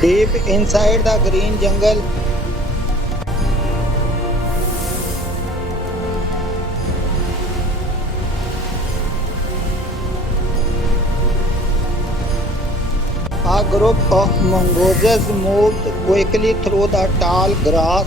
Deep inside the green jungle, a group of mongooses moved quickly through the tall grass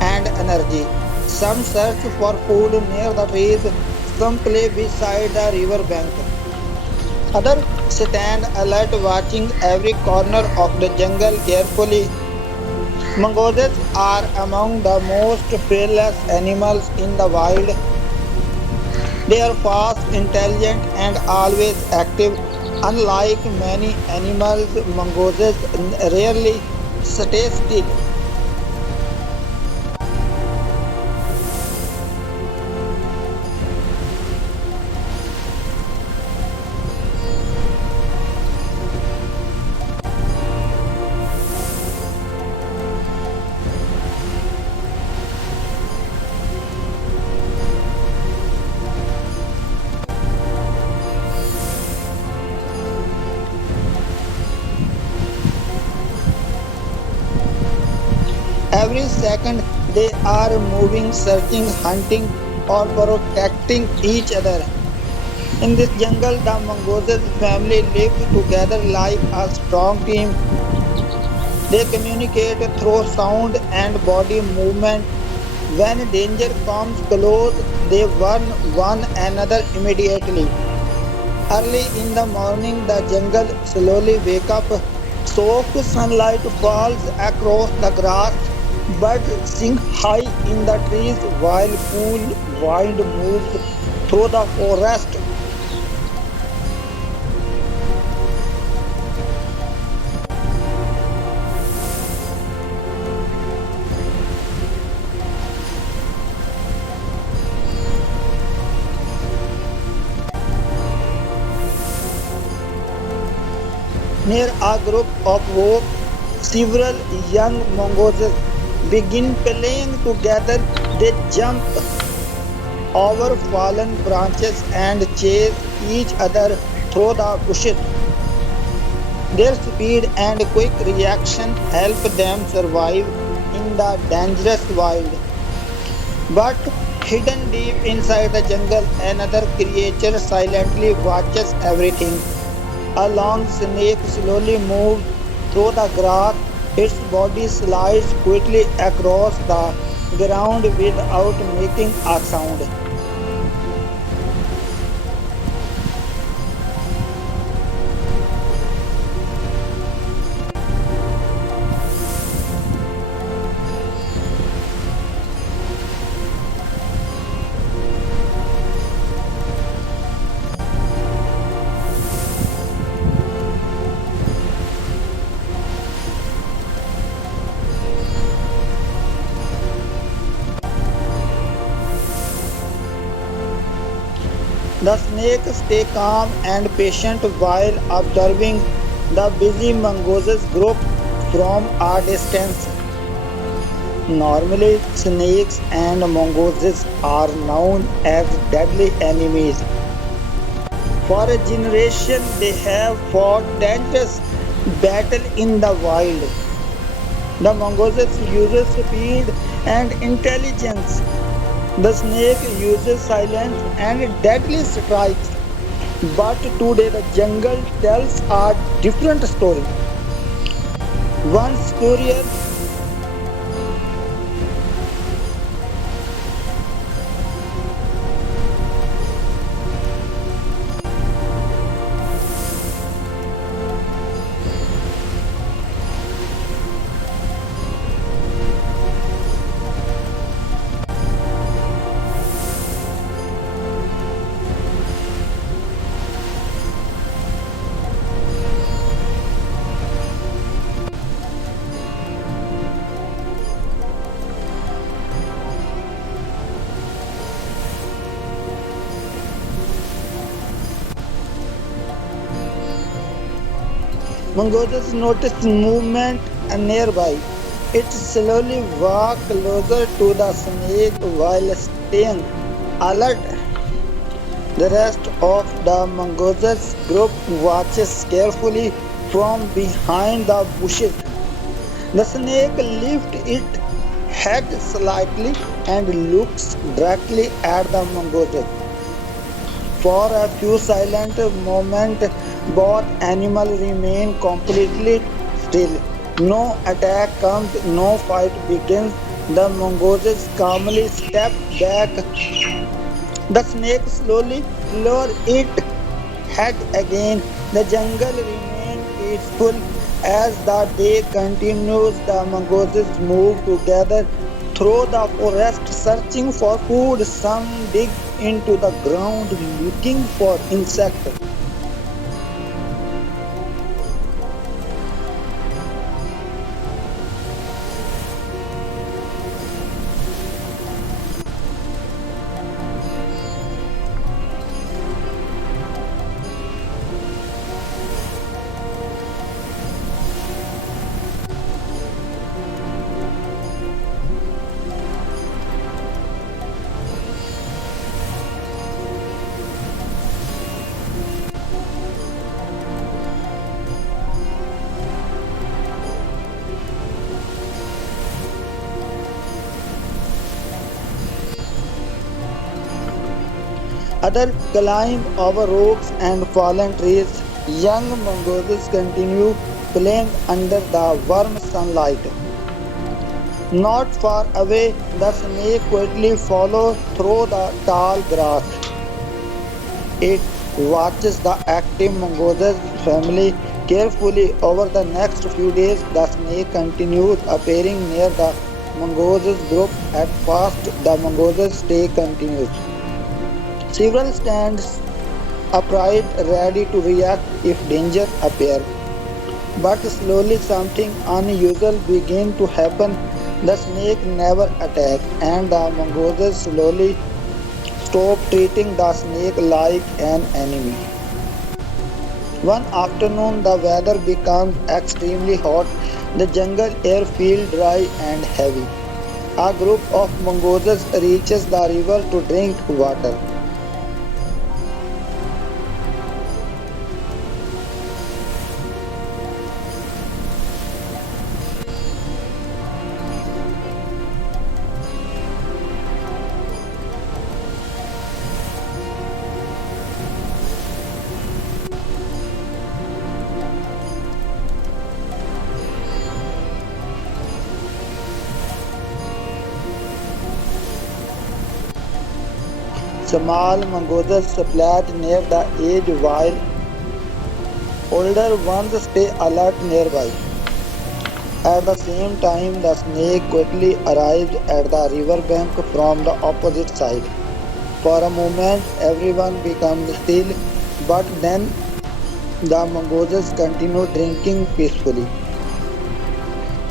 and energy. Some search for food near the trees, some play beside the river bank. Others stand alert watching every corner of the jungle carefully. Mongooses are among the most fearless animals in the wild. They are fast, intelligent, and always active. Unlike many animals, mongooses rarely stay still. Every second they are moving, searching, hunting, or protecting each other. In this jungle, the mongooses family lives together like a strong team. They communicate through sound and body movement. When danger comes close, they warn one another immediately. Early in the morning, the jungle slowly wake up. Soft sunlight falls across the grass. Birds sing high in the trees while cool wind moves through the forest. Near a group of oaks, several young mongooses begin playing together. They jump over fallen branches and chase each other through the bushes. Their speed and quick reaction help them survive in the dangerous wild. But hidden deep inside the jungle, another creature silently watches everything. A long snake slowly moves through the grass. Its body slides quickly across the ground without making a sound. The snake stays calm and patient while observing the busy mongooses group from a distance. Normally, snakes and mongooses are known as deadly enemies. For a generation, they have fought dangerous battle in the wild. The mongooses uses speed and intelligence. The snake uses silence and deadly strikes. But today the jungle tells a different story. Once curious, Mongooses noticed movement nearby. It slowly walked closer to the snake while staying alert. The rest of the mongooses group watches carefully from behind the bushes. The snake lifts its head slightly and looks directly at the mongooses. For a few silent moments, both animals remain completely still. No attack comes, no fight begins. The mongooses calmly step back. The snake slowly lowers its head again. The jungle remains peaceful as the day continues. The mongooses move together through the forest searching for food. Some dig into the ground looking for insects. Others climb over rocks and fallen trees. Young mongooses continue playing under the warm sunlight. Not far away, the snake quietly follows through the tall grass. It watches the active mongoose family carefully. Over the next few days, the snake continues appearing near the mongoose group. At first, the mongoose stay continues. Several stands upright, ready to react if danger appears. But slowly something unusual began to happen. The snake never attacked, and the mongooses slowly stopped treating the snake like an enemy. One afternoon, the weather becomes extremely hot. The jungle air feels dry and heavy. A group of mongooses reaches the river to drink water. Small mongooses splash near the edge while older ones stay alert nearby. At the same time, the snake quickly arrives at the riverbank from the opposite side. For a moment, everyone becomes still, but then the mongooses continue drinking peacefully.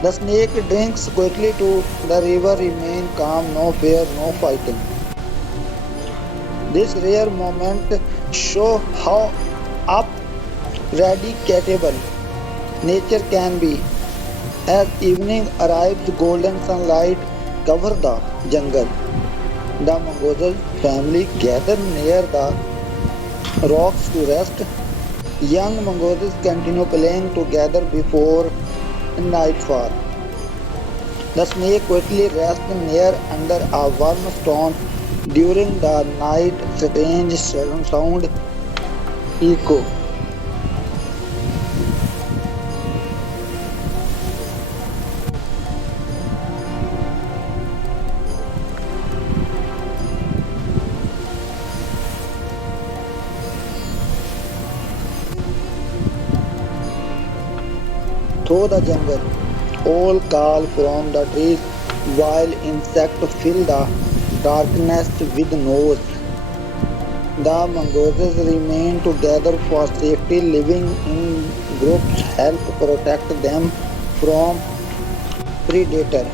The snake drinks quickly too. The river remains calm, no fear, no fighting. This rare moment shows how unpredictable nature can be. As evening arrives, golden sunlight covers the jungle. The Mongoose family gather near the rocks to rest. Young mongooses continue playing together before nightfall. The snake quickly rests near under a warm stone. During the night, strange sound echo through the jungle. All call from the trees while insects fill the darkness with noise. The mongooses remain together for safety. Living in groups help protect them from predators.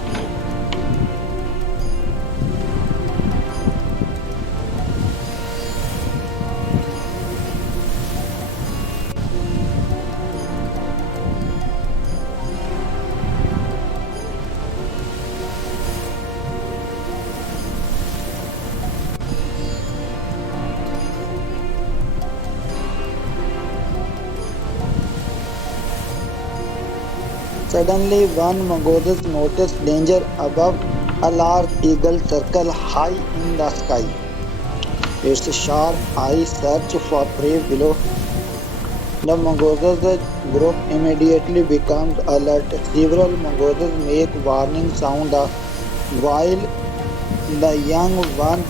Suddenly, one mongoose noticed danger above. A large eagle circled high in the sky. Its sharp eyes searched for prey below. The mongooses group immediately becomes alert. Several mongooses make warning sound while the young ones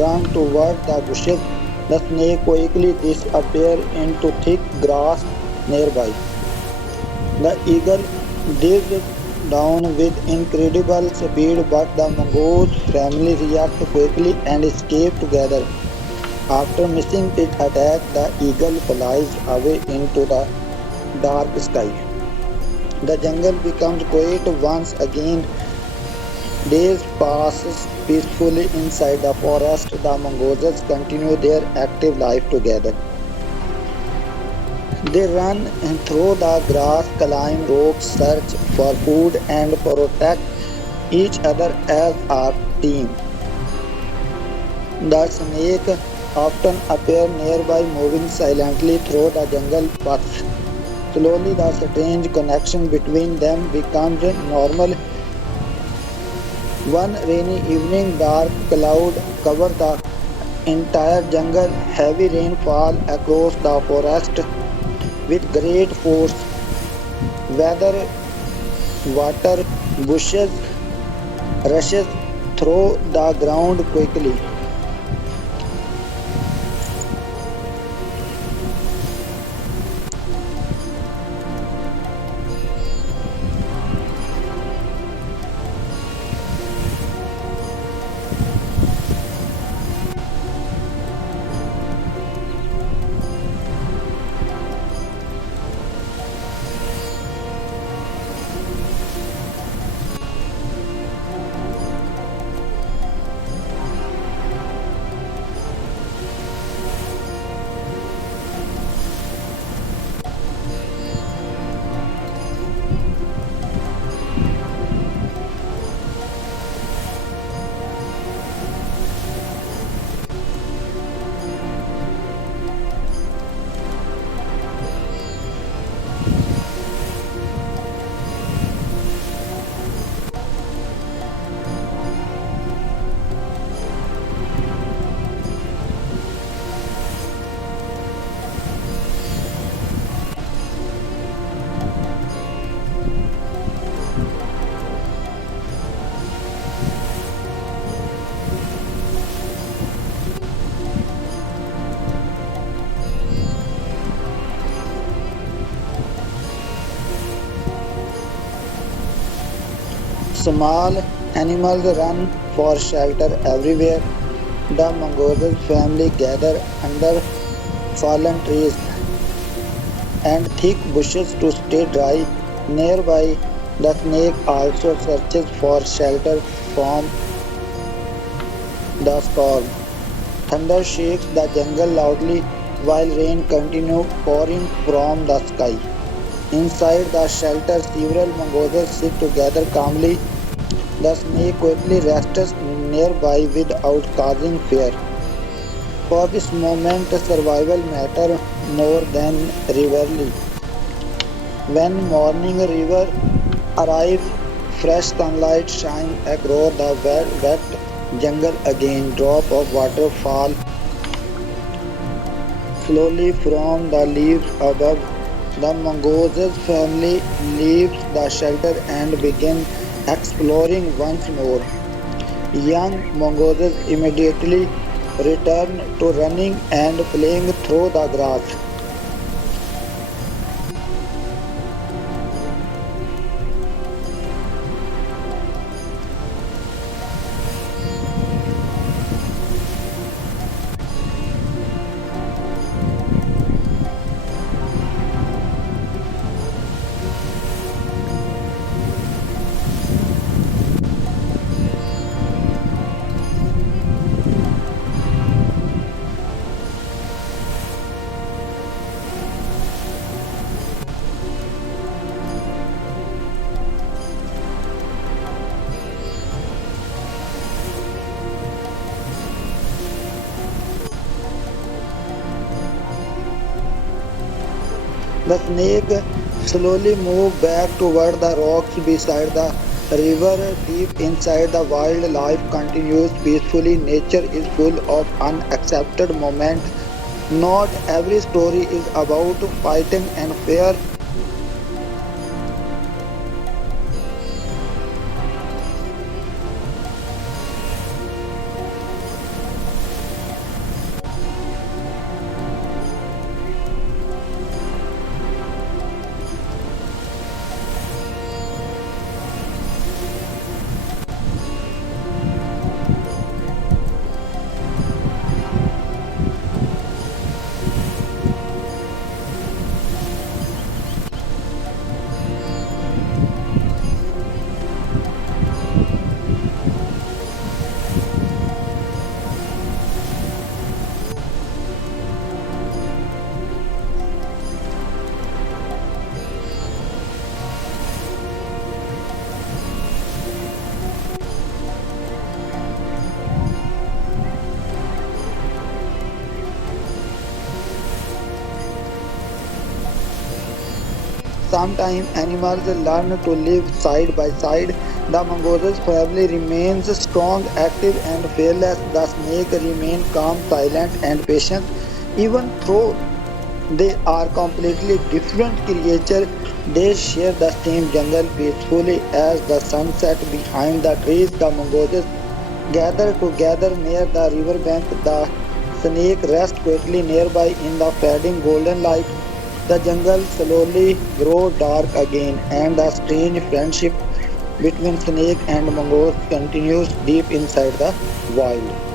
run toward the bushes. The snake quickly disappears into thick grass nearby. The eagle dived down with incredible speed, but the mongoose family reacted quickly and escaped together. After missing its attack, the eagle flies away into the dark sky. The jungle becomes quiet once again. Days pass peacefully inside the forest. The mongooses continue their active life together. They run through the grass, climb rocks, search for food, and protect each other as a team. The snake often appear nearby, moving silently through the jungle paths. Slowly, the strange connection between them becomes normal. One rainy evening, dark cloud covered the entire jungle. Heavy rain fall across the forest with great force. Whether water bushes rushes through the ground quickly. Small animals run for shelter everywhere. The mongoose family gather under fallen trees and thick bushes to stay dry. Nearby, the snake also searches for shelter from the storm. Thunder shakes the jungle loudly while rain continues pouring from the sky. Inside the shelter, several mongooses sit together calmly. The snake quickly rests nearby without causing fear. For this moment, survival matters more than rivalry. When morning river arrives, fresh sunlight shines across the wet jungle again. Drop of water fall slowly from the leaves above. The mongoose family leaves the shelter and begin exploring once more. Young mongooses immediately return to running and playing through the grass. The snake slowly move back toward the rocks beside the river. Deep inside, the wildlife continues peacefully. Nature is full of unaccepted moments. Not every story is about fighting and fear. Sometimes animals learn to live side by side. The mongoose family remains strong, active, and fearless. The snake remain calm, silent, and patient. Even though they are completely different creatures, they share the same jungle peacefully. As the sun sets behind the trees, the mongooses gather together near the riverbank. The snake rests quietly nearby in the fading golden light. The jungle slowly grows dark again, and the strange friendship between snake and mongoose continues deep inside the wild.